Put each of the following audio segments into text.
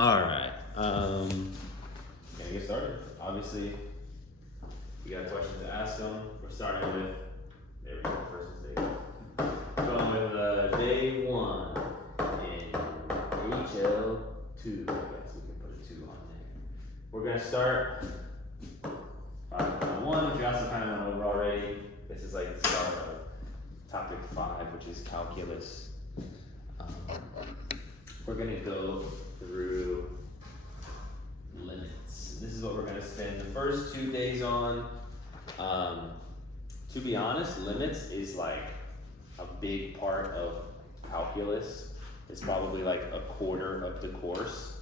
All right. Gonna get started. Obviously, you got questions to ask them. We're starting with, there we go, first mistake. Going with day 1 in HL2. I guess we can put a 2 on there. We're gonna start 5.1, which you also kind of went over already. This is like the start of topic 5, which is calculus. We're gonna go through limits. This is what we're gonna spend the first 2 days on. To be honest, limits is like a big part of calculus. It's probably like a quarter of the course.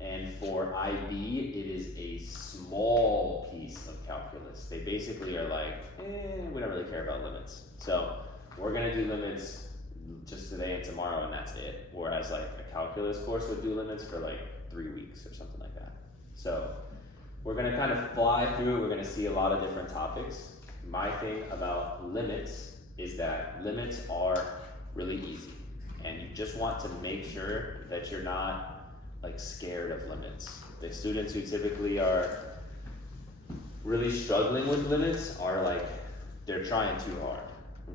And for IB, it is a small piece of calculus. They basically are like, we don't really care about limits. So we're gonna do limits just today and tomorrow, and that's it. Whereas like a calculus course would do limits for like 3 weeks or something like that. So we're gonna kind of fly through it. We're gonna see a lot of different topics. My thing about limits is that limits are really easy, and you just want to make sure that you're not like scared of limits. The students who typically are really struggling with limits are like, they're trying too hard.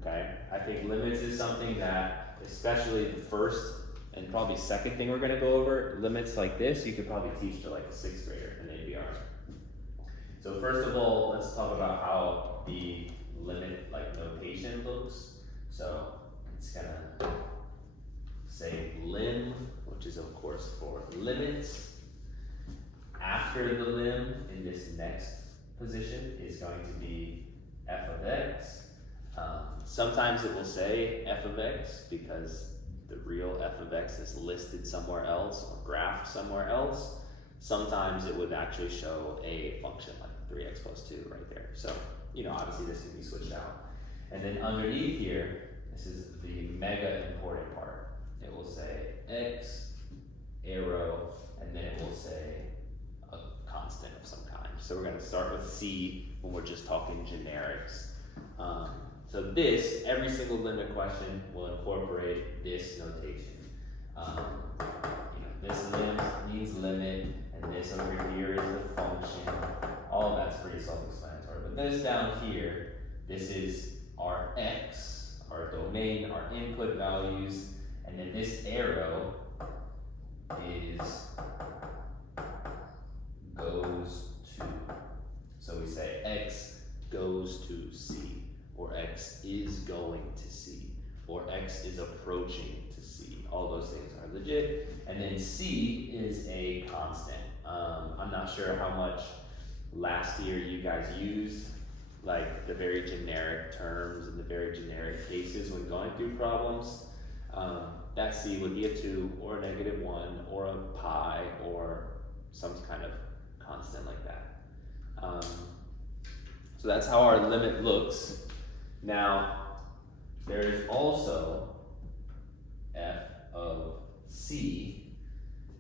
Okay, I think limits is something that, especially the first and probably second thing we're gonna go over, limits like this, you could probably teach to like a 6th grader and they'd be alright. So first of all, let's talk about how the limit like notation looks. So it's gonna say lim, which is of course for limits. After the lim in this next position is going to be f of x. Sometimes it will say f of x because the real f of x is listed somewhere else or graphed somewhere else. Sometimes it would actually show a function like 3x plus 2 right there. So, obviously this can be switched out. And then underneath here, this is the mega important part. It will say x, arrow, and then it will say a constant of some kind. So we're gonna start with C when we're just talking generics. So this, every single limit question will incorporate this notation. This lim means limit, and this over here is the function. All of that's pretty self-explanatory. But this down here, this is our x, our domain, our input values, and then this arrow is goes to. So we say x goes to C, or x is going to C, or x is approaching to C. All those things are legit. And then C is a constant. I'm not sure how much last year you guys used like the very generic terms and the very generic cases when going through problems. That C would be a 2 or a -1 or a pi or some kind of constant like that. So that's how our limit looks. Now, there is also f of c,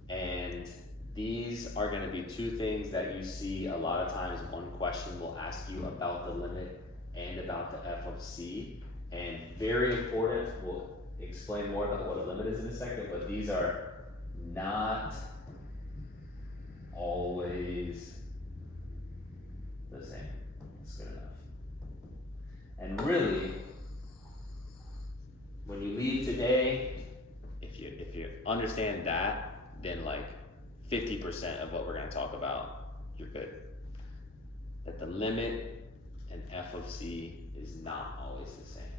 and these are going to be 2 things that you see a lot of times. One question will ask you about the limit and about the f of c, and very important. We'll explain more about what a limit is in a second, but these are not always the same. That's good enough. And really, when you leave today, if you understand that, then like 50% of what we're going to talk about, you're good. That the limit and f of c is not always the same.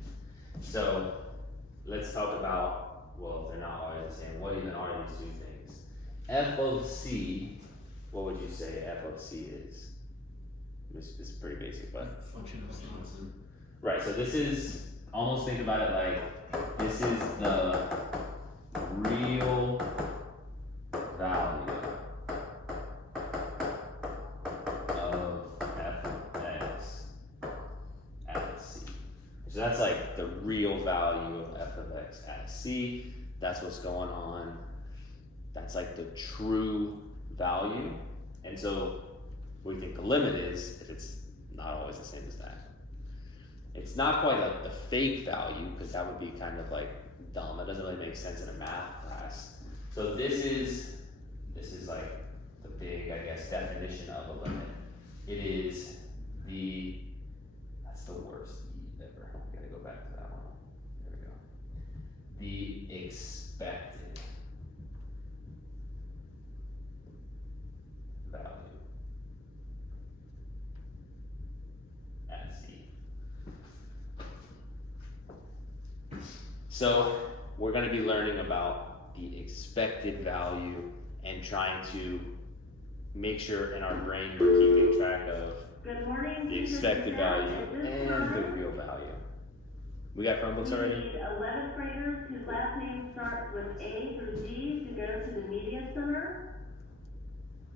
So let's talk about, well, if they're not always the same, what even are these 2 things? F of c, what would you say f of c is? This is pretty basic, but function of constant. Right, so this is, almost think about it like, this is the real value of f of x at c. So that's like the real value of f of x at c. That's what's going on. That's like the true value. And so what we think the limit is, if it's not always the same as that. It's not quite like the fake value, because that would be kind of like dumb. That doesn't really make sense in a math class. So So this is like the big, I guess, definition of a limit. It is that's the worst E ever. I gotta go back to that one. There we go. The expected value at C. So we're going to be learning about the expected value and trying to make sure in our brain we're keeping track of the expected value and the real value. We got Chromebooks already? We need 11th graders whose last name starts with A through G to go to the media center.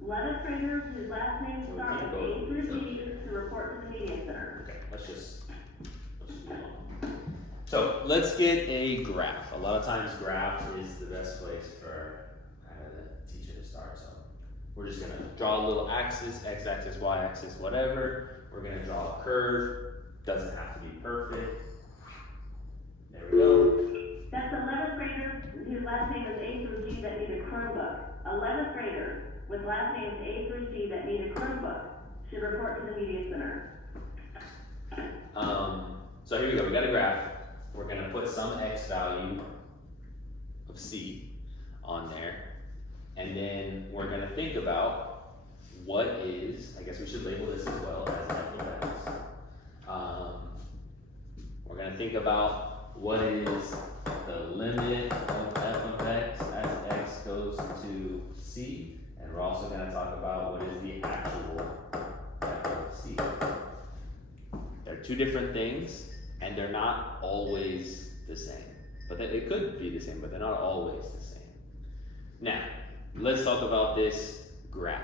11th graders whose last name starts with A through G to report to the media center. Okay, let's just move on. So let's get a graph. A lot of times graph is the best place for kind of the teacher to start. So we're just gonna draw a little axis, x-axis, y-axis, whatever. We're gonna draw a curve. Doesn't have to be perfect. There we go. That's 11th graders whose last name is A through G that need a Chromebook. 11th graders with last names A through G that need a Chromebook should report to the media center. So here we go. We got a graph. We're gonna put some x value of C on there, and then we're gonna think about what is, I guess we should label this as well as f of x. We're gonna think about what is the limit of f of x as x goes to C, and we're also gonna talk about what is the actual f of C. They're two different things, and they're not always the same. But they could be the same, but they're not always the same. Now, let's talk about this graph.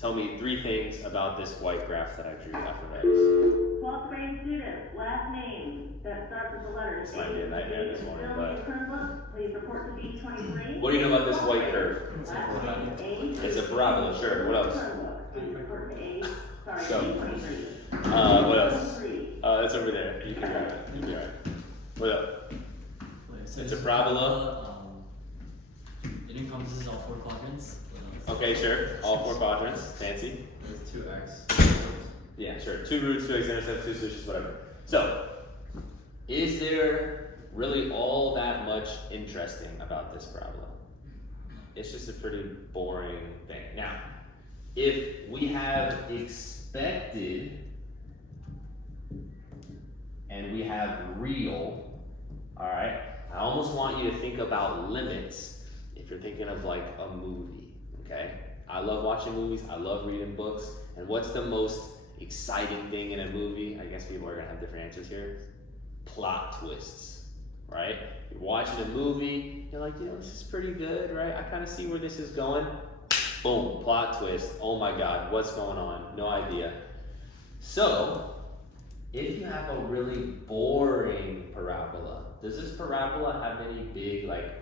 Tell me 3 things about this white graph that I drew f of x. 12th grade student, last name that starts with the letters This might be a nightmare this morning, but please report to B23. what do you know about this white curve? Last name A. It's a parabola, sure. What else? Please report to A. Sorry, So, B23. what else? It's over there. You can grab it. You'll be alright. What up? It's a parabola. It encompasses all 4 quadrants. Okay, sure. All 4 quadrants. Fancy. There's 2x. Yeah, sure. 2 roots, 2 x-intercepts, 2 solutions, whatever. So, is there really all that much interesting about this parabola? It's just a pretty boring thing. Now, if we have expected and we have real, all right? I almost want you to think about limits if you're thinking of like a movie, okay? I love watching movies, I love reading books, and what's the most exciting thing in a movie? I guess people are gonna have different answers here. Plot twists, right? You're watching a movie, you're like, this is pretty good, right? I kind of see where this is going. Boom, plot twist. Oh my God, what's going on? No idea. So, if you have a really boring parabola, does this parabola have any big like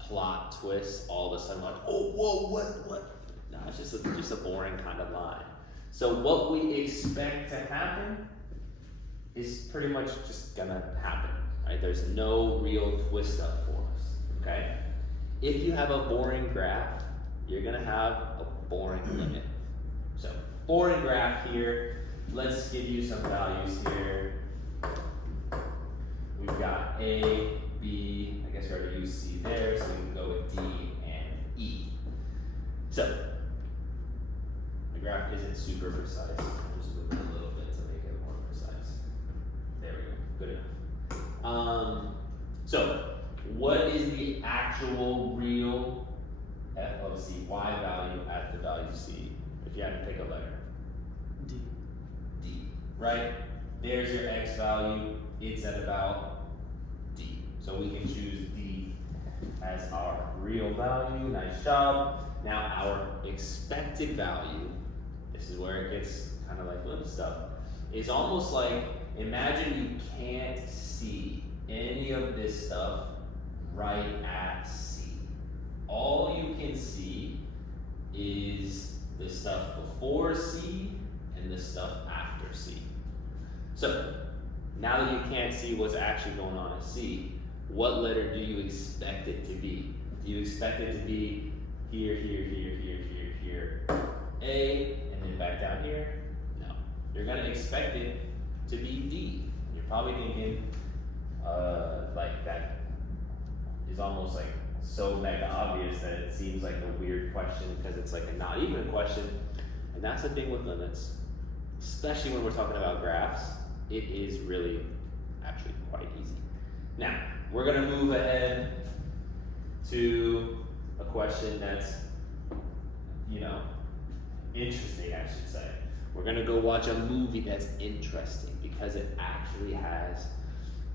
plot twists all of a sudden like, oh, whoa, what? No, it's just a boring kind of line. So what we expect to happen is pretty much just gonna happen, right? There's no real twist up for us, okay? If you have a boring graph, you're gonna have a boring limit. So boring graph here. Let's give you some values here. We've got A, B, I guess we already used C there, so we can go with D and E. So, the graph isn't super precise. I'm just moving a little bit to make it more precise. There we go, good enough. So, what is the actual real f of C, y value at the value C, if you had to pick a letter? D, right? There's your x value, it's at about D. So we can choose D as our real value, nice job. Now our expected value, this is where it gets kind of like little stuff, is almost like, imagine you can't see any of this stuff right at C. All you can see is the stuff before C and the stuff after C. So, now that you can't see what's actually going on at C, what letter do you expect it to be? Do you expect it to be here, A, and then back down here? No. You're gonna expect it to be D. You're probably thinking, like that is almost like so mega obvious that it seems like a weird question because it's like a not even question. And that's the thing with limits, especially when we're talking about graphs. It is really actually quite easy. Now, we're gonna move ahead to a question that's, interesting, I should say. We're gonna go watch a movie that's interesting because it actually has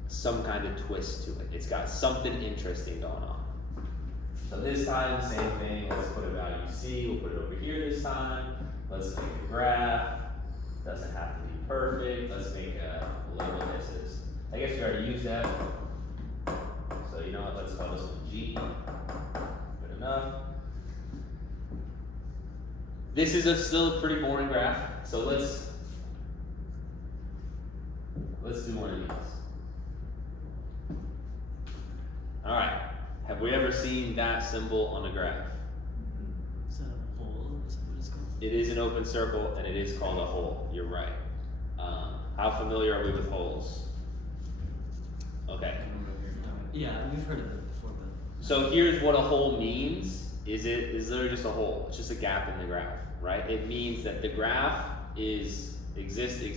some kind of twist to it. It's got something interesting going on. So this time, same thing, let's put a value C, we'll put it over here this time. Let's make a graph, doesn't have to be perfect. Let's make a label this is, I guess we already used that. So you know what, let's call this one G, good enough. This is still a pretty boring graph, so let's do one of these. All right, have we ever seen that symbol on a graph? Is that a hole? Is that what it's called? It is an open circle and it is called a hole, you're right. How familiar are we with holes? Okay. Yeah, we've heard of it before, but. So here's what a hole means. Is literally just a hole. It's just a gap in the graph, right? It means that the graph is exist, and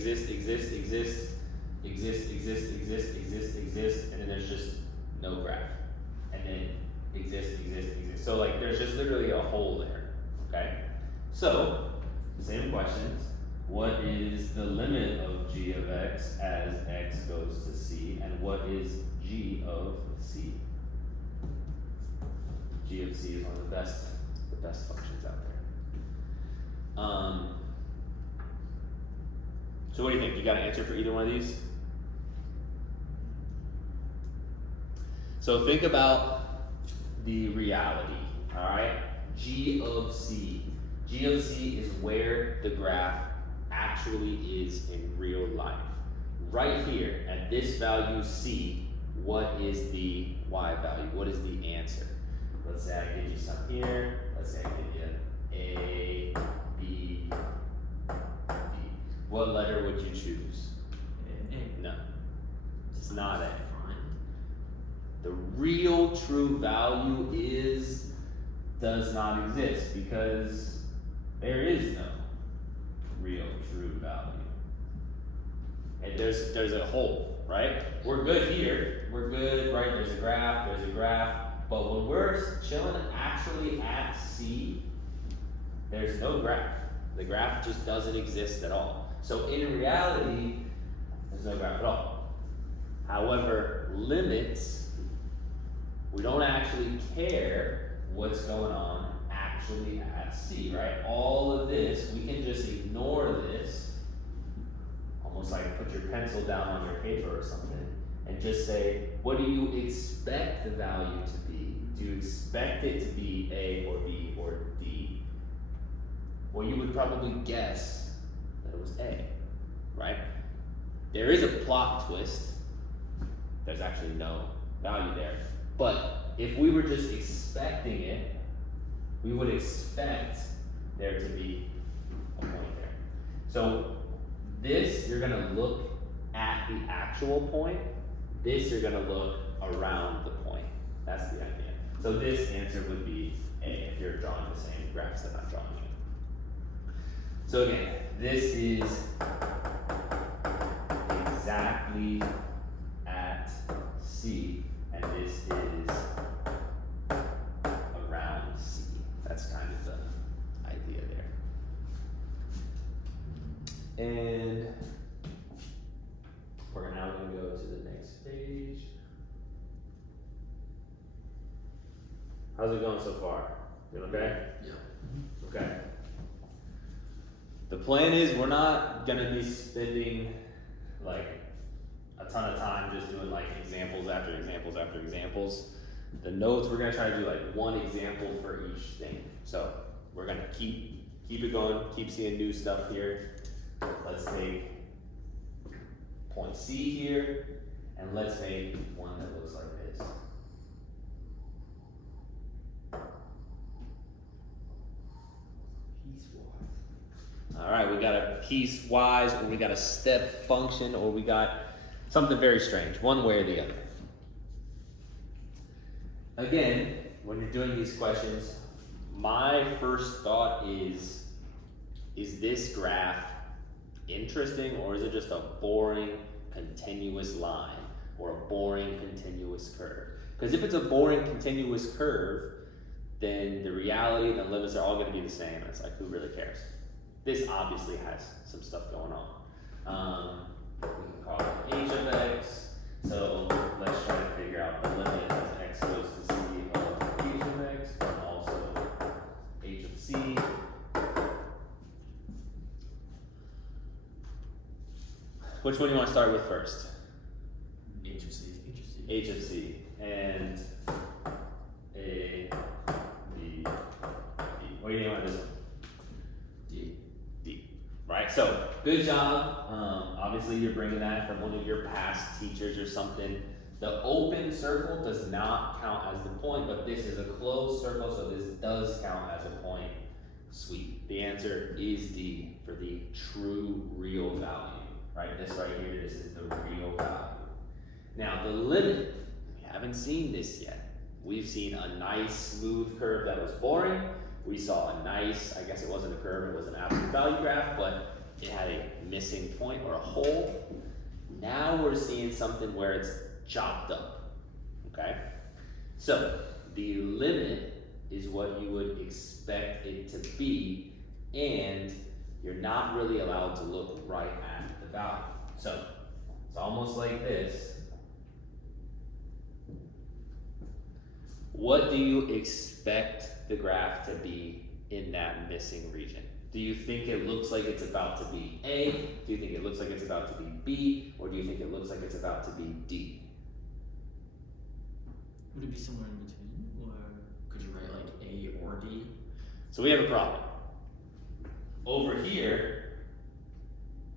then there's just no graph. And then exist. So like there's just literally a hole there, okay? So, same questions. What is the limit of g of x as x goes to c? And what is g of c? G of c is one of the best functions out there. So what do you think? You got an answer for either one of these? So think about the reality, alright? G of c. G of c is where the graph actually is in real life. Right here, at this value c, what is the y value? What is the answer? Let's say I give you some here. Let's say I give you A, B, D. What letter would you choose? A. No, it's not A. The real true value does not exist because there is no real true value. And there's a hole, right? We're good here. We're good, right? There's a graph. But when we're chilling actually at C, there's no graph. The graph just doesn't exist at all. So in reality, there's no graph at all. However, limits, we don't actually care what's going on actually at C, right? All of this, we can just ignore this, almost like put your pencil down on your paper or something, and just say, what do you expect the value to be? Do you expect it to be A or B or D? Well, you would probably guess that it was A, right? There is a plot twist. There's actually no value there. But if we were just expecting it, we would expect there to be a point there. So this, you're gonna look at the actual point. This, you're gonna look around the point. That's the idea. So this answer would be A if you're drawing the same graphs that I'm drawing you. So again, this is exactly at C, and this is around C. That's kind of the idea there. And we're now going to go to the next page. How's it going so far? Doing okay? Yeah. Okay. The plan is we're not gonna be spending like a ton of time just doing like examples after examples after examples. The notes, we're gonna try to do like one example for each thing. So we're gonna keep it going, keep seeing new stuff here. Let's take point C here, and let's make one that looks like this. Alright, we got a piecewise, or we got a step function, or we got something very strange, one way or the other. Again, when you're doing these questions, my first thought is this graph interesting, or is it just a boring continuous line or a boring continuous curve? Because if it's a boring continuous curve, then the reality and the limits are all going to be the same, and it's like, who really cares? This obviously has some stuff going on. We can call it h of x, so let's try to figure out the limit as x goes to c of h of x, and also h of c. Which one do you want to start with first? H of C. H of C. And A, B, D. What do you think about this one? D. Right? So, good job. Obviously, you're bringing that from one of your past teachers or something. The open circle does not count as the point, but this is a closed circle, so this does count as a point. Sweet. The answer is D for the true real value. Right, this right here, this is the real value. Now the limit, we haven't seen this yet. We've seen a nice smooth curve that was boring. We saw a nice, I guess it wasn't a curve, it was an absolute value graph, but it had a missing point or a hole. Now we're seeing something where it's chopped up, okay? So the limit is what you would expect it to be, and you're not really allowed to look right at the value. So it's almost like this. What do you expect the graph to be in that missing region? Do you think it looks like it's about to be A? Do you think it looks like it's about to be B? Or do you think it looks like it's about to be D? Would it be somewhere in between, or could you write like A or D? So we have a problem. Over here,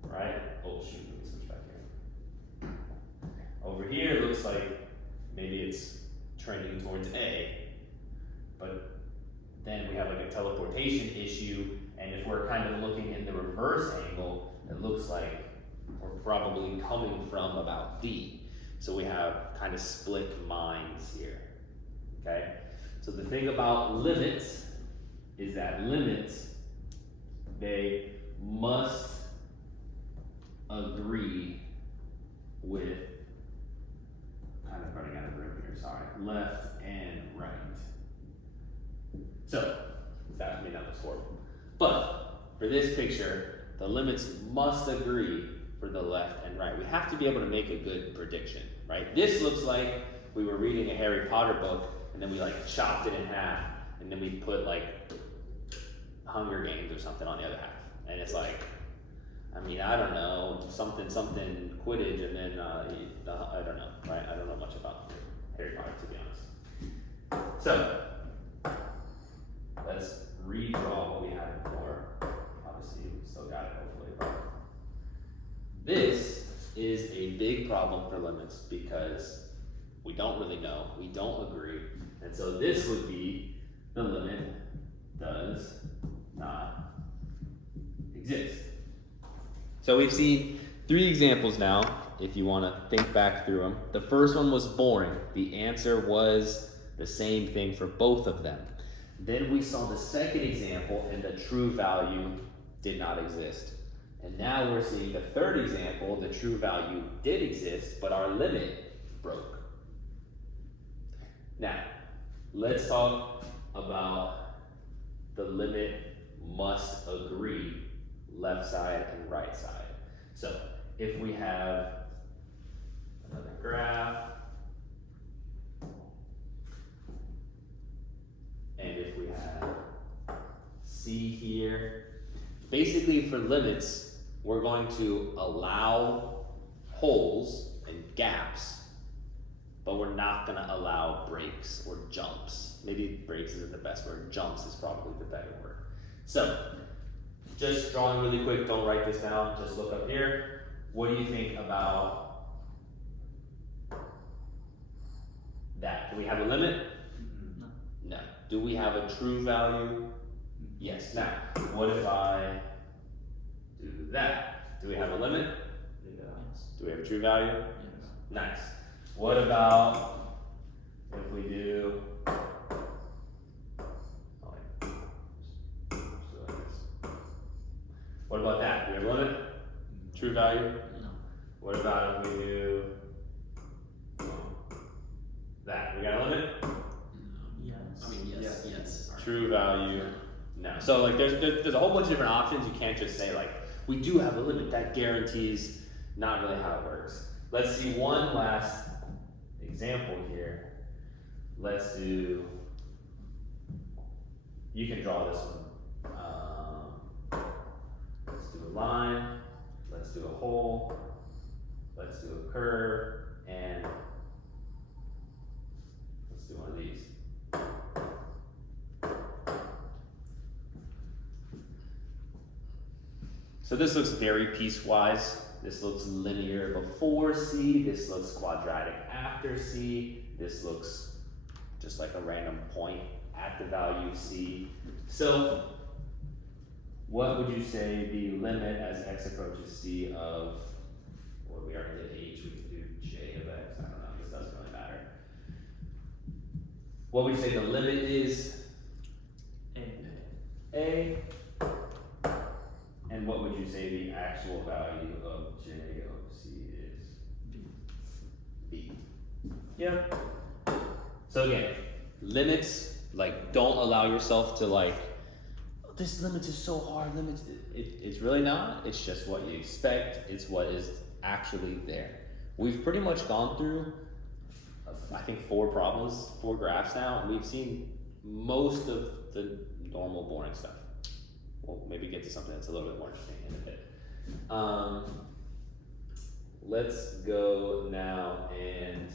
right? Oh shoot, let me switch back here. Over here, it looks like maybe it's trending towards A, but then we have like a teleportation issue, and if we're kind of looking in the reverse angle, it looks like we're probably coming from about D. So we have kind of split minds here, okay? So the thing about limits is that limits, they must agree with, kind of running out of room here, sorry, left and right. So, that may not look horrible. But, for this picture, the limits must agree for the left and right. We have to be able to make a good prediction, right? This looks like we were reading a Harry Potter book, and then we like chopped it in half, and then we put like Hunger Games or something on the other half. And it's like, I mean, I don't know, something Quidditch, and then, I don't know, right? I don't know much about Harry Potter, to be honest. So, let's redraw what we had before. Obviously, we still got it, hopefully. But this is a big problem for limits because we don't really know, we don't agree, and so this would be the limit does not exist. So we've seen 3 examples now, if you want to think back through them. The first one was boring. The answer was the same thing for both of them. Then we saw the second example, and the true value did not exist. And now we're seeing the third example, the true value did exist, but our limit broke. Now, let's talk about the limit must agree, left side and right side. So, if we have another graph, and if we have C here, basically for limits, we're going to allow holes and gaps, but we're not going to allow breaks or jumps. Maybe breaks isn't the best word, jumps is probably the better word. So, just drawing really quick, don't write this down, just look up here. What do you think about that? Do we have a limit? No. No. Do we have a true value? Yes. Now, what if I do that? Do we have a limit? Yes. Do we have a true value? Yes. Nice. What about if we do what about that? Do we have a limit? True value? No. What about if we do that? We got a limit? Yes. I mean, yes. True value? No. So like there's a whole bunch of different options. You can't just say like we do have a limit. That guarantees not really how it works. Let's see one last example here. Let's do, you can draw this one. Let's do a line, let's do a hole, let's do a curve, and let's do one of these. So this looks very piecewise. This looks linear before C, this looks quadratic after C, this looks just like a random point at the value C. So what would you say the limit as x approaches C of, well, we already did H, we can do J of x, I don't know, this doesn't really matter. What would you say the limit is? A. And what would you say the actual value of J of C is? B. Yeah. So again, limits, like don't allow yourself to like, oh, this limit is so hard, limits, it's really not, it's just what you expect, it's what is actually there. We've pretty much gone through, I think 4 graphs now, and we've seen most of the normal boring stuff. We'll maybe get to something that's a little bit more interesting in a bit. Let's go now and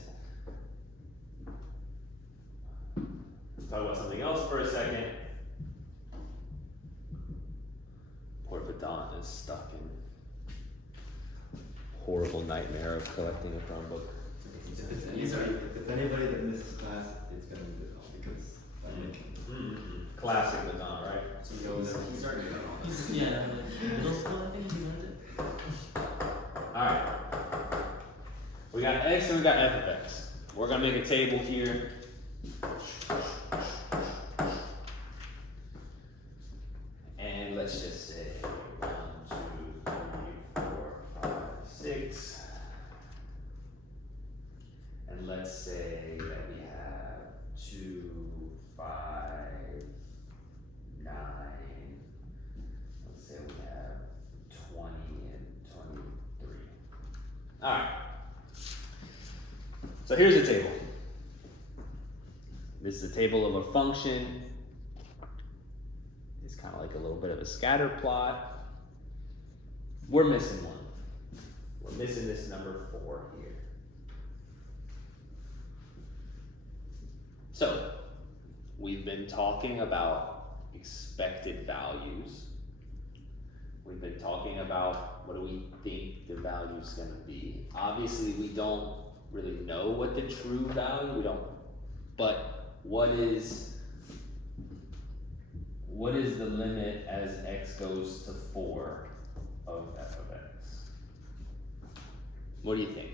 talk about something else for a second. Poor Vedant is stuck in horrible nightmare of collecting a Chromebook. If it's anybody that misses class, it's gonna be Vedant because I think Classic Vedant, right? So he's already done all this. Yeah, like middle school, I think he learned it. Alright. We got x and we got f of x. We're gonna make a table here. And let's just say 1, 2, 3, 4, 5, 6. And let's say that we have 2, 5, 9. Let's say we have 20 and 23. Alright. So here's a table. This is a table of a function. It's kind of like a little bit of a scatter plot. We're missing one. We're missing this number 4 here. So, we've been talking about expected values. We've been talking about what do we think the value is going to be. Obviously, we don't really know what the true value, we don't, but what is the limit as x goes to 4 of f of x? What do you think?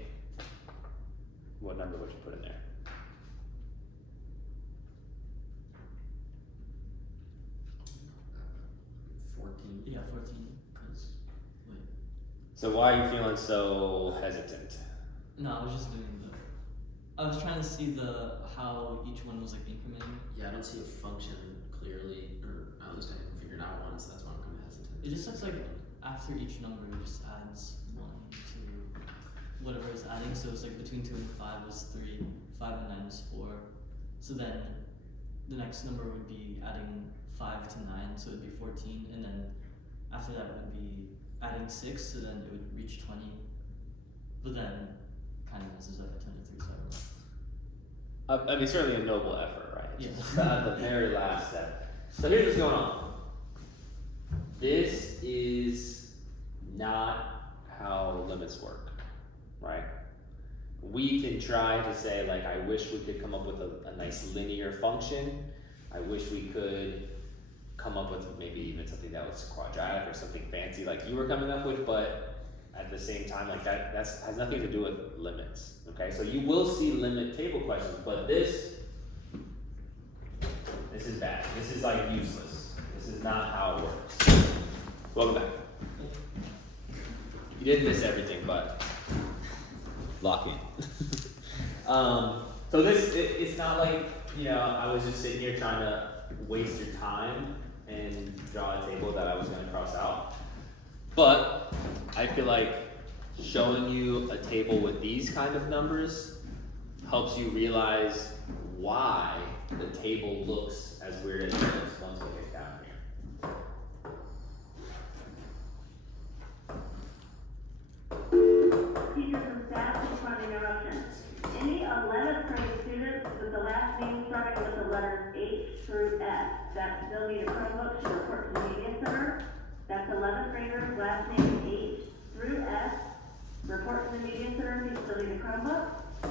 What number would you put in there? 14. Yeah, 14. Cause wait. So why are you feeling so hesitant? No, I was just doing the. I was trying to see how each one was like incrementing. Yeah, I don't see a function clearly, or at least I haven't figured out one, so that's why I'm kind of hesitant. It just looks like after each number, it just adds 1 to whatever it's adding. So it's like between 2 and 5 is 3, 5 and 9 is 4. So then the next number would be adding 5 to 9, so it would be 14, and then after that would be adding 6, so then it would reach 20. But then kind of messes up at 23, so I don't know. I mean, certainly a noble effort, right? Yeah. Just at the very last step. So here's what's going on. This is not how limits work, right? We can try to say, like, I wish we could come up with a nice linear function. I wish we could come up with maybe even something that was quadratic or something fancy like you were coming up with, but at the same time, like that's has nothing to do with limits. Okay, so you will see limit table questions, but this is bad. This is like useless. This is not how it works. Welcome back. You didn't miss everything, but lock in. So it's not like, I was just sitting here trying to waste your time and draw a table that I was gonna cross out. But I feel like showing you a table with these kind of numbers helps you realize why the table looks as weird as it looks once we get down here. Teachers and staff, just want interruptions. Any 11th grade students with the last name starting with the letters H through F that still need a Chromebook should report to the media center. That's 11th graders, last name H through F. Report to the media center if you still need a Chromebook.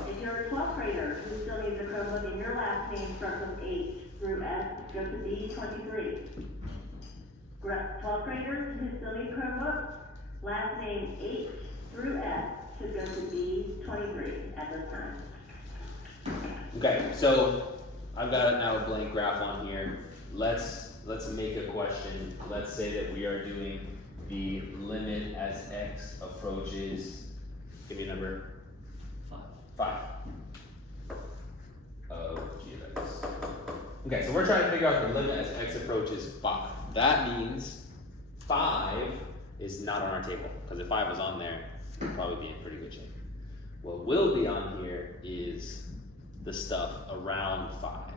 If you're a 12th grader who still needs a Chromebook and your last name starts with H through F, go to D23. 12th graders who still need Chromebook, last name H through F should go to D23 at this time. Okay, so I've got now a blank graph on here. Let's make a question. Let's say that we are doing the limit as x approaches, give me a number, 5 of g of x. Okay, so we're trying to figure out the limit as x approaches 5. That means 5 is not on our table, because if 5 was on there, we'd probably be in pretty good shape. What will be on here is the stuff around 5.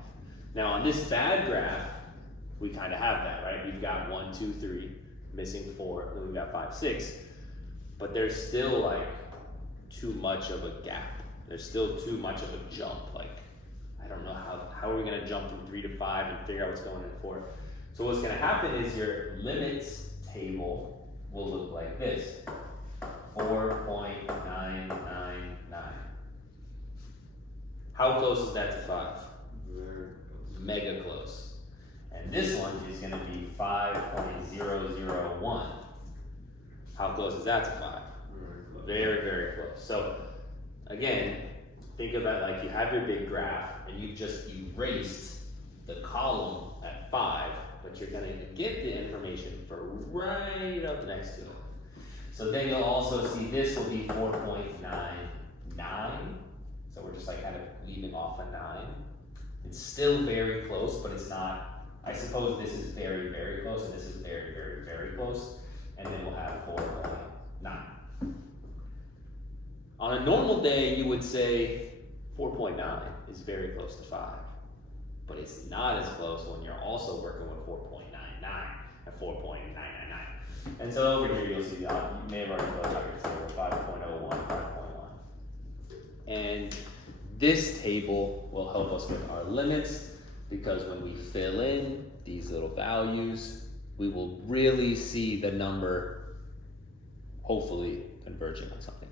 Now on this bad graph, we kind of have that, right? We've got 1, 2, 3, missing 4, then we've got 5, 6. But there's still like too much of a gap. There's still too much of a jump. Like, I don't know how are we gonna jump from 3 to 5 and figure out what's going in 4. So what's gonna happen is your limits table will look like this. 4.999. How close is that to 5? Mega close. And this one is going to be 5.001. How close is that to 5? Very, very close. So again, think about like you have your big graph and you've just erased the column at 5, but you're going to get the information for right up next to it. So then you'll also see this will be 4.99. So we're just like kind of leaving off a 9. It's still very close, but it's not. I suppose this is very, very close, and this is very, very, very close. And then we'll have 4.9. On a normal day, you would say 4.9 is very close to 5. But it's not as close when you're also working with 4.99 and 4.999. And so over here you'll see, you may have already filled out your table, 5.01, 5.1. And this table will help us with our limits, because when we fill in these little values, we will really see the number hopefully converging on something.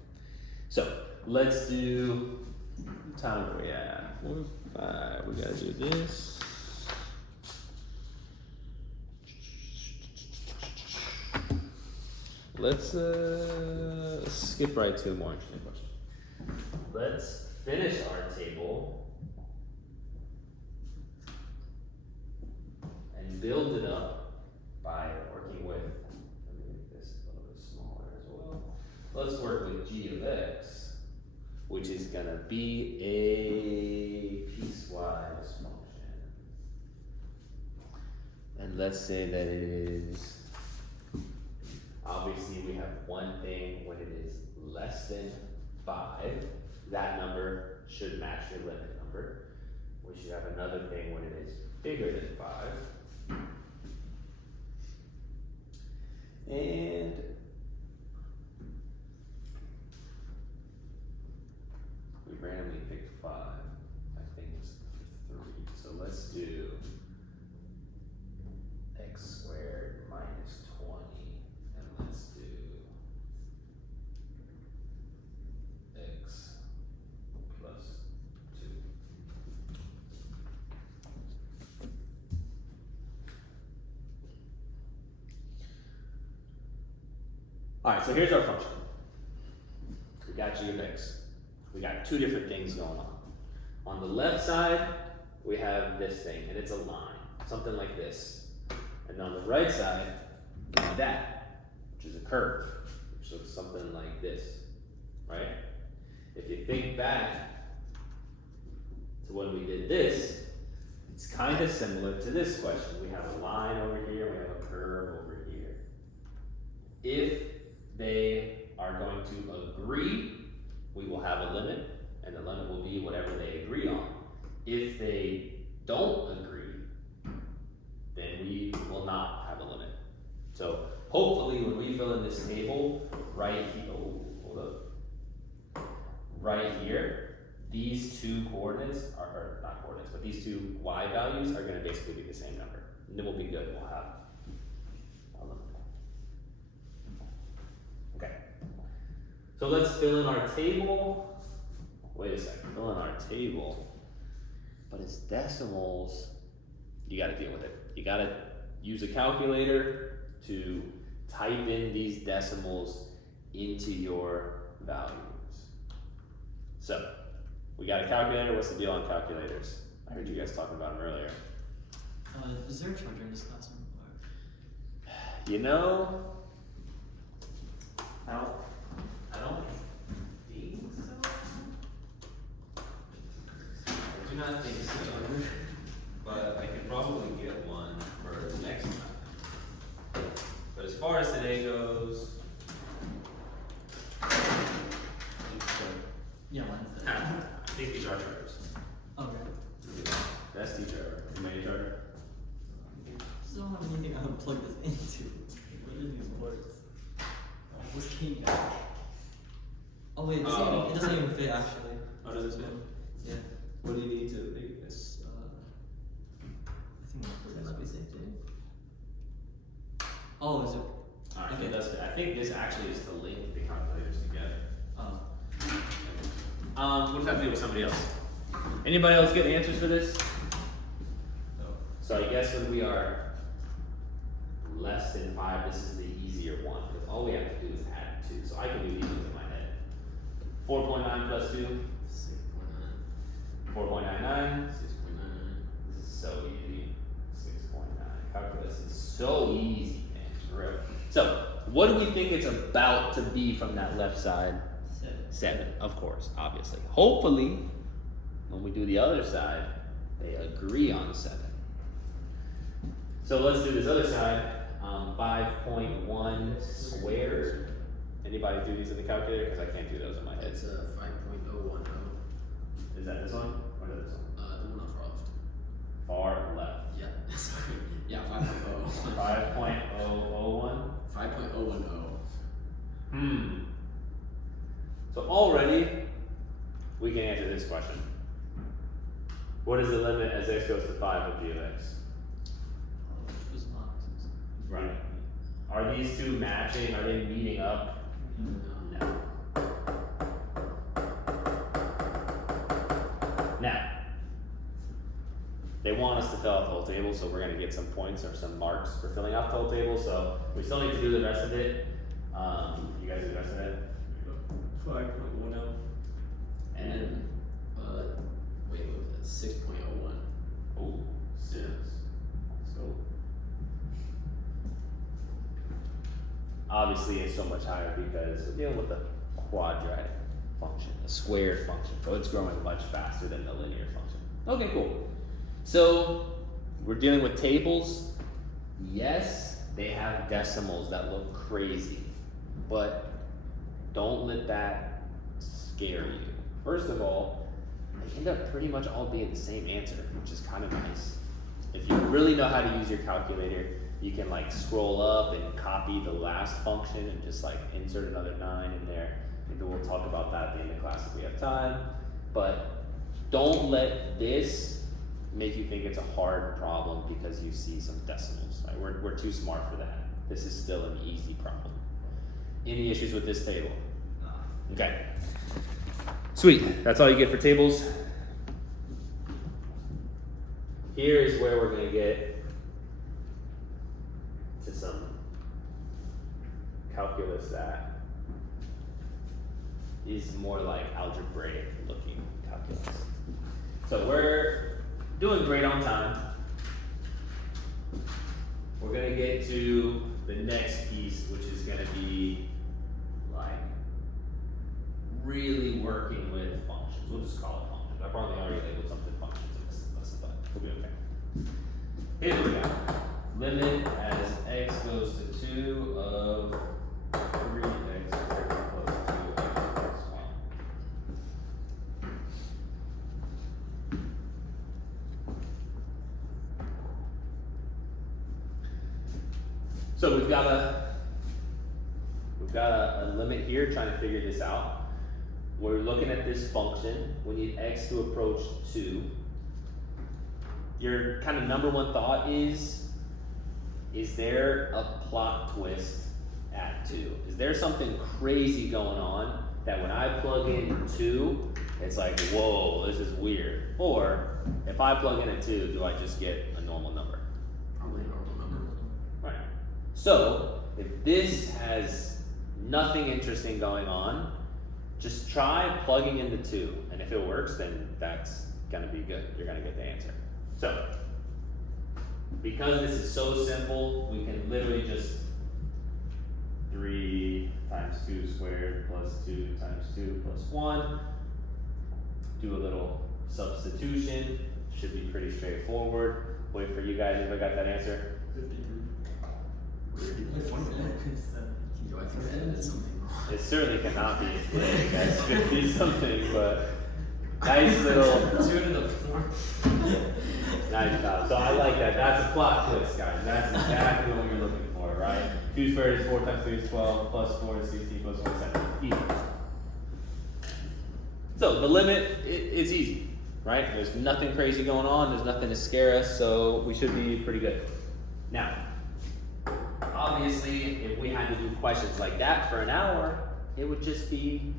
So let's do, what time are we at? 4, 5, we gotta do this. Let's skip right to a more interesting question. Let's finish our table and build it up by working with, let me make this a little bit smaller as well. Let's work with g of x, which is gonna be a piecewise function. And let's say that it is, obviously we have one thing when it is less than 5, that number should match your limit number. We should have another thing when it is bigger than 5. And we randomly picked 5. I think it's 3. So let's do x squared minus 20. And let's do x plus 2. Alright, so here's our function. We got your mix. We got two different things going on. On the left side, we have this thing, and it's a line, something like this. And on the right side, we have that, which is a curve, which looks something like this, right? If you think back to when we did this, it's kind of similar to this question. We have a line over here, we have a curve over here. If they are going to agree, we will have a limit, and the limit will be whatever they agree on. If they don't agree, then we will not have a limit. So hopefully when we fill in this table right here, right here, these two coordinates or not coordinates, but these two y values are going to basically be the same number. And then we'll be good. We'll have a limit. Okay. So let's fill in our table. Wait a second. Fill in our table. But it's decimals. You got to deal with it. You got to use a calculator to type in these decimals into your values. So, we got a calculator. What's the deal on calculators? I heard you guys talking about them earlier. Is there a charger in this classroom? Or? You know, I don't think so. I do not think so, but I can probably get one for the next time. But as far as today goes, Yeah, mine's I there. think these are chargers. Oh, right. Best teacher ever. Main charger. I don't have anything I would plug this into. What are these ports? This came back. Oh wait, it doesn't even fit actually. how does this fit? Yeah. What do you need to make this? I think that's what it's Oh, is it? Alright, Okay. so I think this actually is to link the calculators together. Oh. What does that do with somebody else? Anybody else get answers for this? No. So I guess when we are less than 5, this is the easier one, because all we have to do is add 2. So I can do these in my head. 4.9 plus 2, 6.9. 4.99. 6.9. This is so easy. 6.9. Calculus is so easy, man. For real. So, what do we think it's about to be from that left side? 7, of course, obviously. Hopefully, when we do the other side, they agree on 7. So let's do this other side. 5.1 squared. Anybody do these in the calculator? Because I can't do those in my head. It's 5.010. Is that this one? Or is that this one? The one on Far left. yeah, sorry. Yeah, 5.0. 5.001. 5.010. So already, we can answer this question. What is the limit as x goes to 5 of g of x? It was not. Right. Are these two matching? Are they meeting up? No. Now, they want us to fill out the whole table, so we're going to get some points or some marks for filling out the whole table. So we still need to do the rest of it. You guys do the rest of it? 5.10. And then, wait, what was it? 6.01. Oh, 6. Let's go. Obviously, it's so much higher because we're dealing with a quadratic function, a squared function. So it's growing much faster than the linear function. Okay, cool. So we're dealing with tables. Yes, they have decimals that look crazy, but don't let that scare you. First of all, they end up pretty much all being the same answer, which is kind of nice. If you really know how to use your calculator, you can like scroll up and copy the last function and just like insert another 9 in there. Maybe we'll talk about that at the end of class if we have time. But don't let this make you think it's a hard problem because you see some decimals. Right? We're too smart for that. This is still an easy problem. Any issues with this table? Okay. Sweet. That's all you get for tables. Here is where we're going to get to some calculus that is more like algebraic looking calculus. So we're doing great on time. We're gonna get to the next piece, which is gonna be like really working with functions. We'll just call it functions. I probably already labeled something functions in this lesson, but we'll be okay. Here we go. Limit as x goes to 2 of 3x squared plus 2x plus 1. So we've got a limit here, trying to figure this out. We're looking at this function. We need x to approach 2. Your kind of number one thought is there a plot twist at 2? Is there something crazy going on that when I plug in 2, it's like, whoa, this is weird? Or if I plug in a 2, do I just get a normal number? Probably a normal number. Right. So if this has nothing interesting going on, just try plugging in the 2, and if it works, then that's gonna be good. You're gonna get the answer. So, because this is so simple, we can literally just 3 times 2 squared plus 2 times 2 plus 1. Do a little substitution. Should be pretty straightforward. Wait for you guys if I got that answer. It certainly cannot be. That's 50 something, but nice little. 2 to the 4. Nice job. So I like that. That's a plot twist, guys. That's exactly what you're looking for, right? 2 squared is 4 times 3 is 12, plus 4 is 16, plus 1 is 7. Easy. So the limit, it's easy, right? There's nothing crazy going on. There's nothing to scare us, so we should be pretty good. Now, obviously, if we had to do questions like that for an hour, it would just be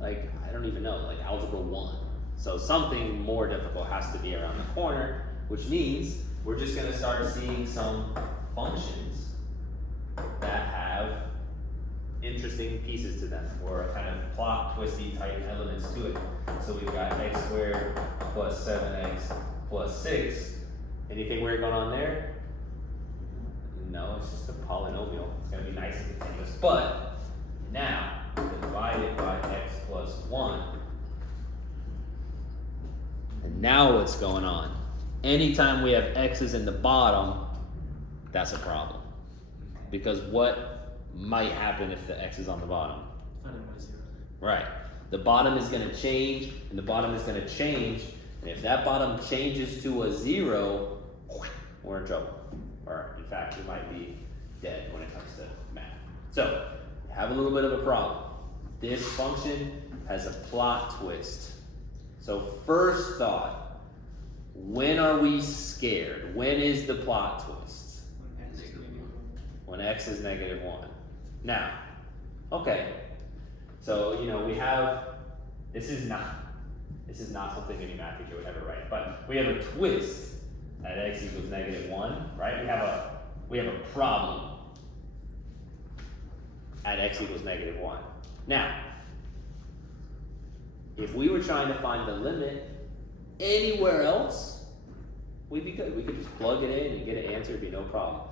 like, I don't even know, like algebra 1. So something more difficult has to be around the corner, which means we're just gonna start seeing some functions that have interesting pieces to them, or kind of plot twisty type elements to it. So we've got x squared plus 7x plus 6. Anything weird going on there? No, it's just a polynomial. It's gonna be nice and continuous. But now, divided by x plus 1. And now what's going on? Anytime we have x's in the bottom, that's a problem. Because what might happen if the x is on the bottom? Divided by 0. Right. The bottom is gonna change, and the bottom is gonna change, and if that bottom changes to a 0, we're in trouble. Or in fact, we might be dead when it comes to math. So, we have a little bit of a problem. This function has a plot twist. So first thought, when are we scared? When is the plot twist? When x is negative 1. Now, okay, so we have, this is not something any math teacher would ever write, but we have a twist at x equals negative 1, right? We have a problem at x equals negative 1. Now, if we were trying to find the limit anywhere else, we'd be good. We could just plug it in and get an answer, it'd be no problem.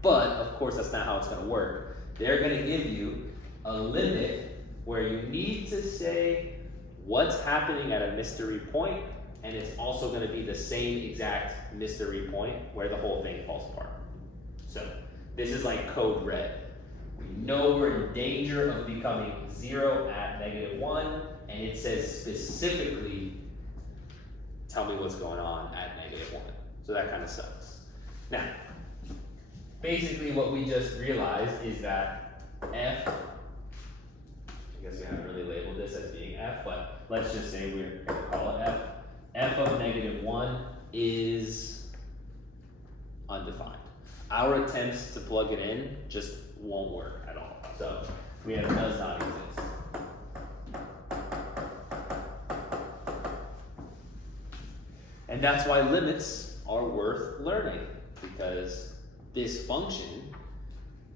But, of course, that's not how it's gonna work. They're gonna give you a limit where you need to say what's happening at a mystery point, and it's also gonna be the same exact mystery point where the whole thing falls apart. So, this is like code red. We know we're in danger of becoming 0 at negative 1, and it says specifically, tell me what's going on at negative 1. So that kind of sucks. Now, basically what we just realized is that f, I guess we haven't really labeled this as being f, but let's just say we're going to call it f. F of negative 1 is undefined. Our attempts to plug it in just won't work at all. So we have does not exist. And that's why limits are worth learning, because this function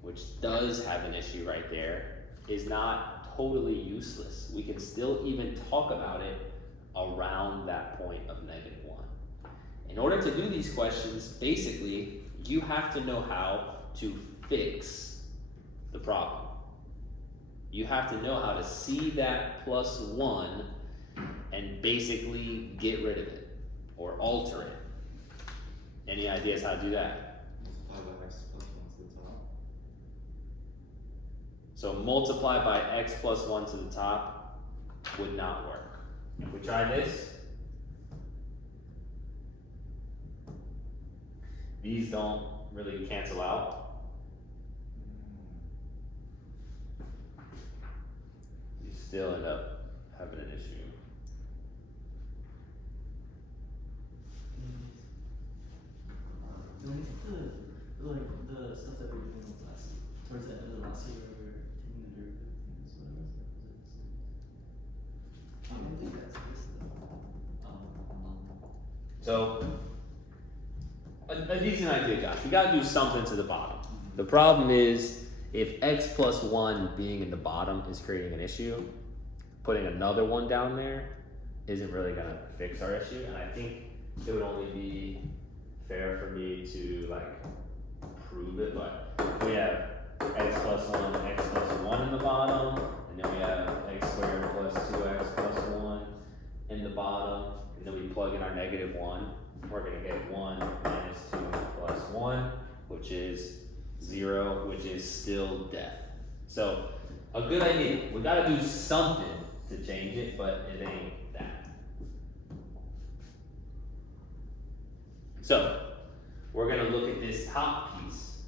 which does have an issue right there, is not totally useless. We can still even talk about it around that point of -1. In order to do these questions, basically, you have to know how to fix the problem. You have to know how to see that +1 and basically get rid of it or alter it. Any ideas how to do that? Multiply by x plus 1 to the top. So multiply by x plus 1 to the top would not work. If we try this, these don't really cancel out. You still end up having an issue. When we took the stuff that we were doing towards the end of the last year, we were taking the derivative things, what was it? I don't think that's listed. So, a decent idea, Josh. We gotta do something to the bottom. The problem is, if x plus 1 being in the bottom is creating an issue, putting another one down there isn't really gonna fix our issue, and I think it would only be fair for me to prove it, but we have x plus 1, x plus 1 in the bottom, and then we have x squared plus 2x plus 1 in the bottom, and then we plug in our -1, we're gonna get 1 minus 2 plus 1, which is 0, which is still death. So, a good idea. We gotta do something to change it, but it ain't that. So, we're gonna look at this top piece.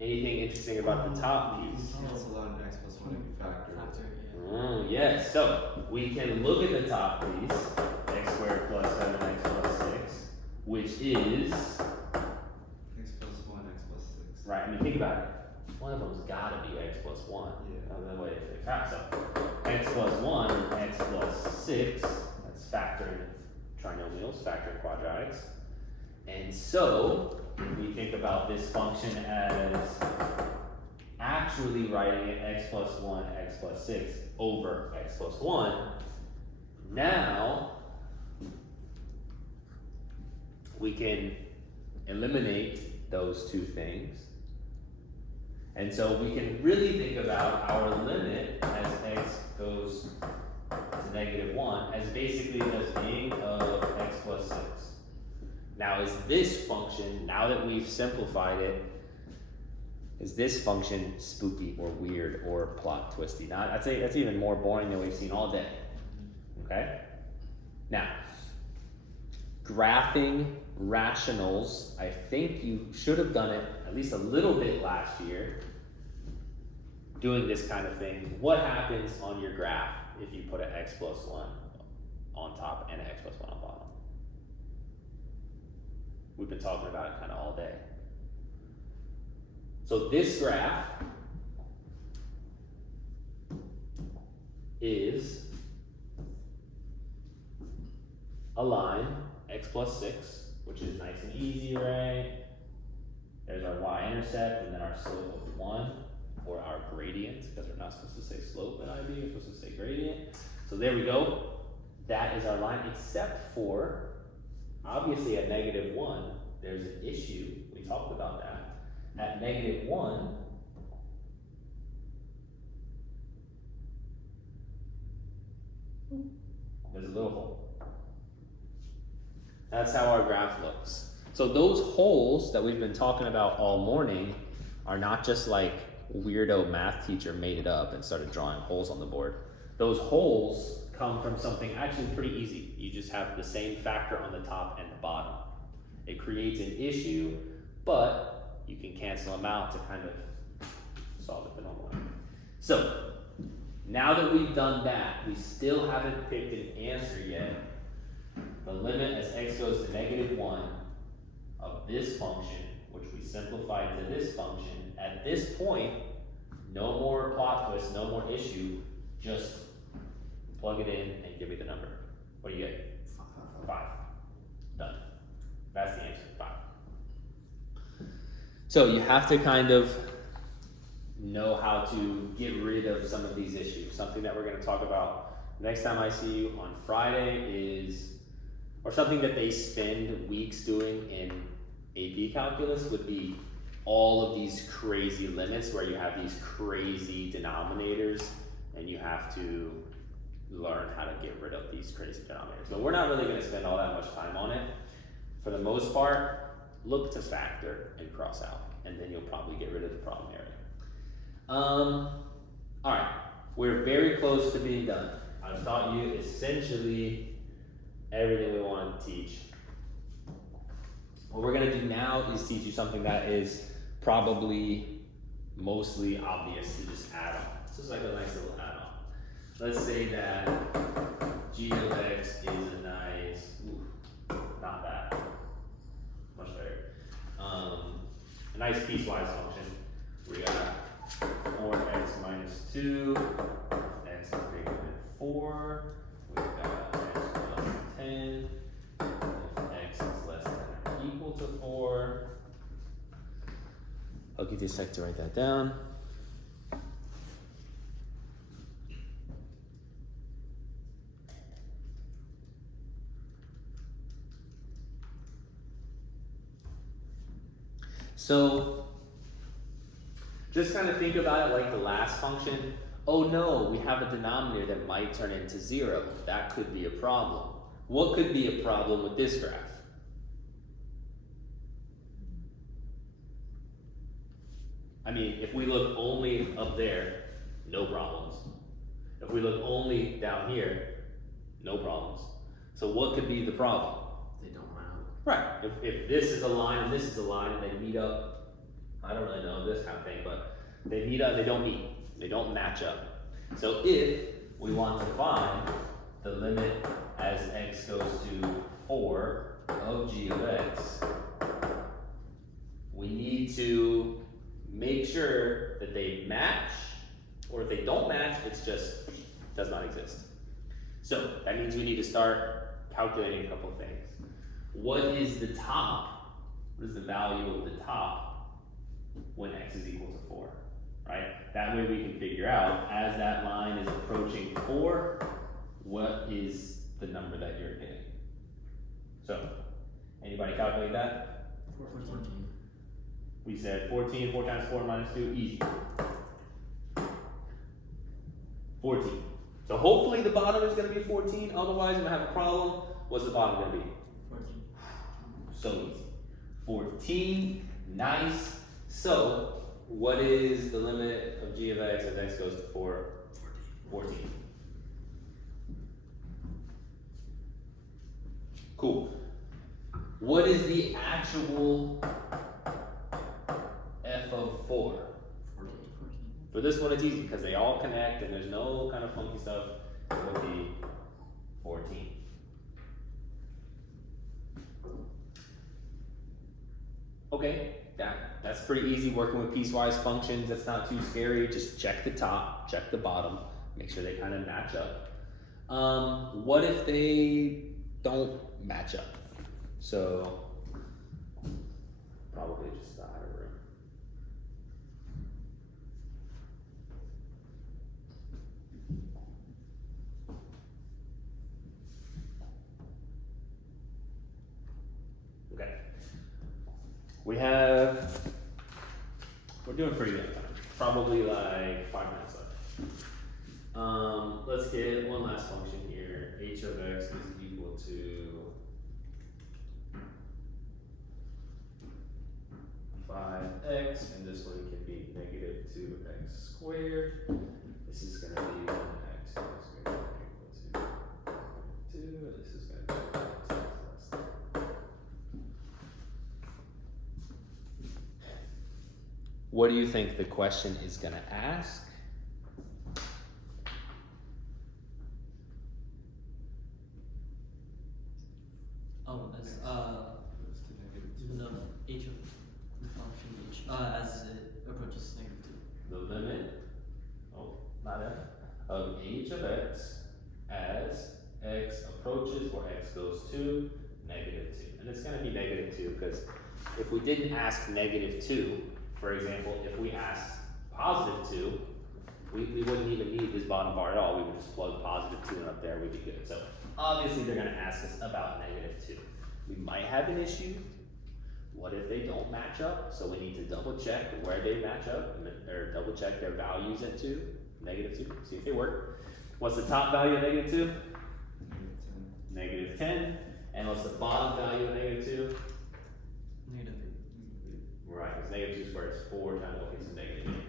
Anything interesting about the top piece? Cancel out an x plus 1 if you factor it. Factor, yeah. Oh, yes. So, we can look at the top piece, x squared plus 7x plus 6, which is, X plus 1, x plus 6. right, I mean, think about it. One of them's gotta be x plus 1. Yeah. Another way to fix that. So, x plus 1, x plus 6, that's factoring trinomials, factoring quadratics. And so, if we think about this function as actually writing it x plus 1, x plus 6 over x plus 1, now we can eliminate those two things. And so we can really think about our limit as x goes to -1 as basically just being of x plus 6. Now is this function, now that we've simplified it, is this function spooky or weird or plot twisty? Now I'd say that's even more boring than we've seen all day. Okay? Now, graphing rationals, I think you should have done it at least a little bit last year, doing this kind of thing. What happens on your graph if you put an x plus 1 on top and an x plus 1 on bottom? We've been talking about it kind of all day. So this graph is a line, x plus 6, which is nice and easy, right? There's our y-intercept and then our slope of 1, or our gradient, because we're not supposed to say slope in IB, we're supposed to say gradient. So there we go. That is our line, except for, obviously at -1, there's an issue. We talked about that. At -1, there's a little hole. That's how our graph looks. So those holes that we've been talking about all morning are not just like weirdo math teacher made it up and started drawing holes on the board. Those holes come from something actually pretty easy. You just have the same factor on the top and the bottom. It creates an issue, but you can cancel them out to kind of solve it the normal way. So, now that we've done that, we still haven't picked an answer yet. The limit as x goes to -1 of this function, which we simplified to this function, at this point, no more plot twist, no more issue, just plug it in and give me the number. What do you get? 5. Done. That's the answer, 5. So you have to kind of know how to get rid of some of these issues. Something that we're going to talk about next time I see you on Friday is, or something that they spend weeks doing in AP calculus would be all of these crazy limits where you have these crazy denominators and you have to learn how to get rid of these crazy denominators. But we're not really going to spend all that much time on it. For the most part, look to factor and cross out, and then you'll probably get rid of the problem area. Alright, we're very close to being done. I've taught you essentially everything we wanted to teach. What we're gonna do now is teach you something that is probably mostly obvious to just add on. It's just like a nice little add-on. Let's say that g of x is a nice, not that, much better. A nice piecewise function. We got 4x minus 2, x is greater than 4. We've got x plus 10. If x is less than or equal to 4. I'll give you a sec to write that down. So, just kind of think about it like the last function. Oh no, we have a denominator that might turn into 0. That could be a problem. What could be a problem with this graph? I mean, if we look only up there, no problems. If we look only down here, no problems. So what could be the problem? They don't round. Right, if this is a line and this is a line and they meet up, I don't really know this kind of thing, but they meet up, they don't meet, they don't match up. So if we want to find the limit as x goes to 4 of g of x, we need to make sure that they match, or if they don't match, it's just does not exist. So that means we need to start calculating a couple of things. What is the top? What is the value of the top when x is equal to 4, right? That way we can figure out, as that line is approaching 4, what is the number that you're getting? So, anybody calculate that? 14. We said 14, 4 times 4 minus 2, easy. 14. So hopefully the bottom is going to be 14, otherwise I'm going to have a problem. What's the bottom going to be? 14. So easy. 14, nice. So, what is the limit of g of x as x goes to 4? 14. Cool. What is the actual f of 4? 14. For this one it's easy because they all connect and there's no kind of funky stuff. It would be 14. Okay, that's pretty easy working with piecewise functions. That's not too scary. Just check the top, check the bottom, make sure they kind of match up. What if they don't match up? So, probably just the outer room. Okay. We're doing pretty good time. Probably like 5 minutes left. Let's get one last function here. H of x is equal to 5x, and this one can be negative 2x squared. This is going to be 1x is greater than or equal to 2, and this is going to be 1x less than. What do you think the question is going to ask? Oh, as no, h of the function h as it approaches -2. The limit, not f, of h of x as x approaches or x goes to -2. And it's going to be -2 because if we didn't ask -2, for example, if we asked +2, we wouldn't even need this bottom bar at all. We would just plug +2 in up there, we'd be good. So obviously they're gonna ask us about -2. We might have an issue. What if they don't match up? So we need to double check where they match up, or double check their values at -2, see if they work. What's the top value of -2? -10. And what's the bottom value of -2? Negative. Right, because -2 squared is 4 times, okay, so -8.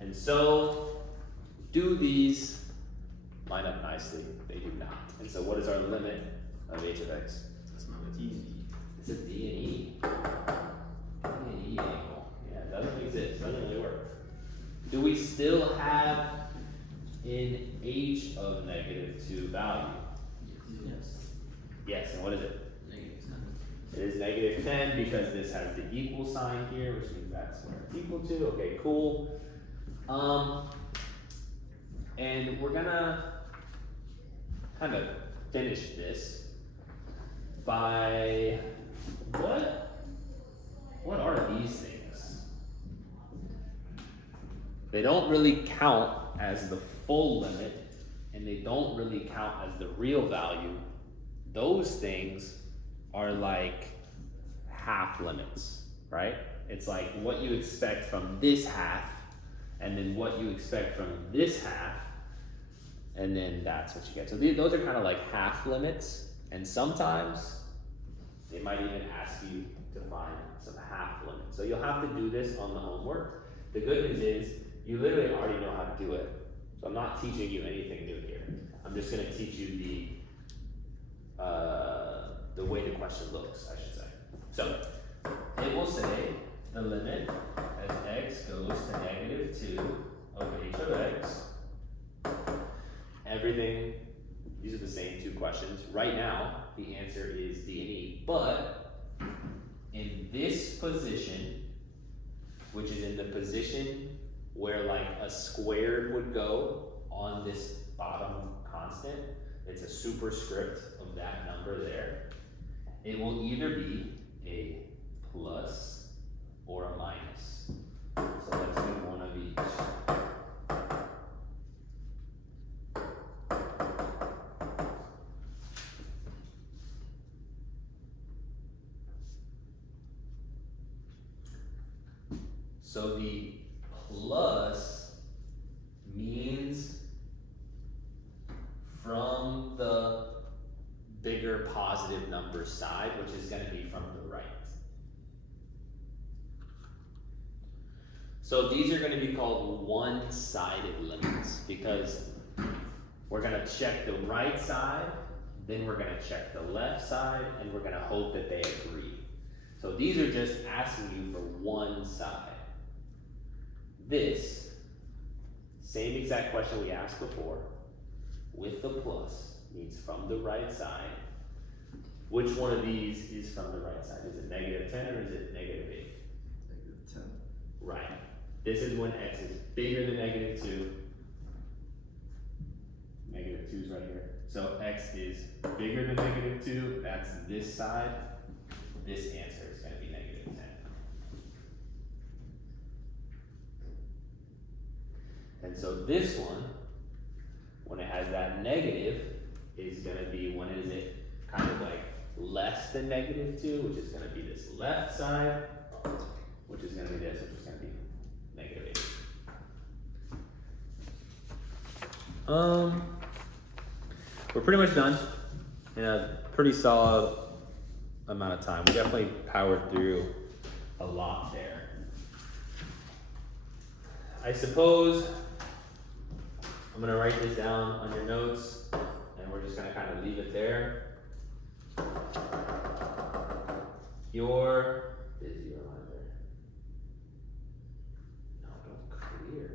And so, do these line up nicely? They do not. And so what is our limit of h of x? That's not easy. It's a D and E. D and E angle. Yeah, it doesn't exist, doesn't really work. Do we still have an h of -2 value? Yes. Yes, and what is it? -10. It is -10 because this has the equal sign here, which means that's where it's equal to. Okay, cool. And we're gonna kind of finish this by what are these things? They don't really count as the full limit, and they don't really count as the real value. Those things are like half limits, right? It's like what you expect from this half, and then what you expect from this half, and then that's what you get. So those are kind of like half limits, and sometimes they might even ask you to find some half limits. So you'll have to do this on the homework. The good news is you literally already know how to do it. So I'm not teaching you anything new here. I'm just gonna teach you the way the question looks, I should say. So it will say the limit as x goes to -2 of h of x. Everything, these are the same two questions. Right now, the answer is D and E, but in this position, which is in the position where like a squared would go on this bottom constant, it's a superscript of that number there. It will either be a plus or a minus. So let's do one of each. So the plus means from the bigger positive number side, which is going to be from the right. So these are going to be called one-sided limits because we're going to check the right side, then we're going to check the left side, and we're going to hope that they agree. So these are just asking you for one side. This, same exact question we asked before, with the plus, means from the right side. Which one of these is from the right side? Is it -10 or is it -8? -10. Right. This is when x is bigger than -2. -2 is right here. So x is bigger than -2, that's this side. This answer is going to be -10. And so this one, when it has that negative, is going to be, when is it kind of like less than -2, which is going to be this left side, which is going to be this, which is going to be -8. We're pretty much done in a pretty solid amount of time. We definitely powered through a lot there. I suppose I'm gonna write this down on your notes, and we're just gonna kind of leave it there. Is your line there? No, don't clear.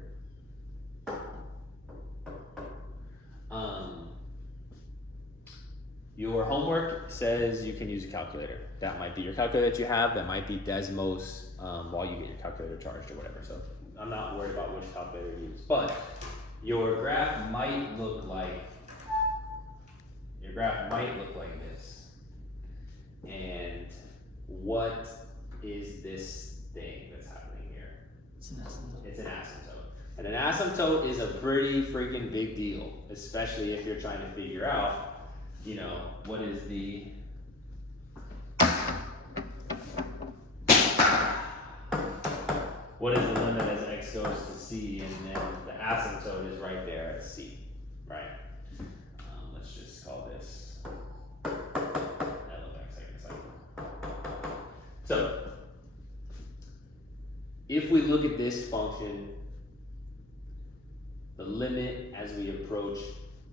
Your homework says you can use a calculator. That might be your calculator that you have. That might be Desmos while you get your calculator charged or whatever. So I'm not worried about which calculator you use, but your graph might look like this. And what is this thing that's happening here? It's an asymptote. It's an asymptote. And an asymptote is a pretty freaking big deal, especially if you're trying to figure out, you know, what is the limit as x goes to c, and then the asymptote is right there at c, right? Let's just call this L of x second cycle. So, if we look at this function, the limit as we approach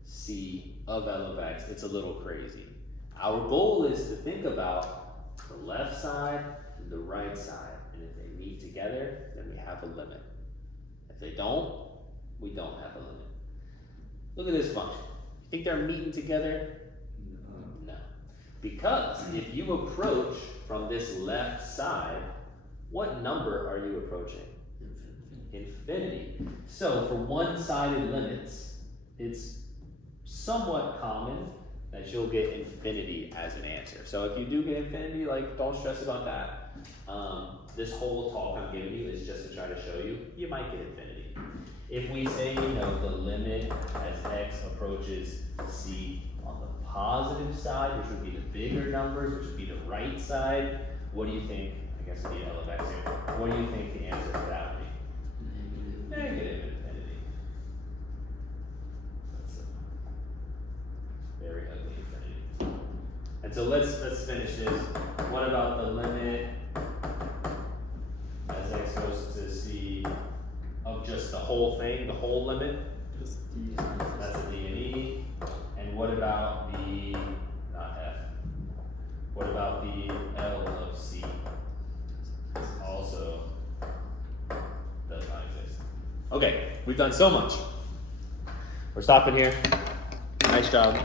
c of L of x, it's a little crazy. Our goal is to think about the left side and the right side, and if they meet together, then we have a limit. If they don't, we don't have a limit. Look at this function. You think they're meeting together? No. Because if you approach from this left side, what number are you approaching? Infinity. So for one-sided limits, it's somewhat common that you'll get infinity as an answer. So if you do get infinity, like, don't stress about that. This whole talk I'm giving you is just to try to show you, you might get infinity. If we say, you know, the limit as x approaches c on the positive side, which would be the bigger numbers, which would be the right side, what do you think? I guess it'd be L of x here. What do you think the answer for that would be? Negative infinity. That's a very ugly infinity. And so let's finish this. What about the limit as x goes to c of just the whole thing, the whole limit? Just D. That's a D and E. And what about the, not F, what about the L of C? Also does not exist. Okay, we've done so much. We're stopping here. Nice job.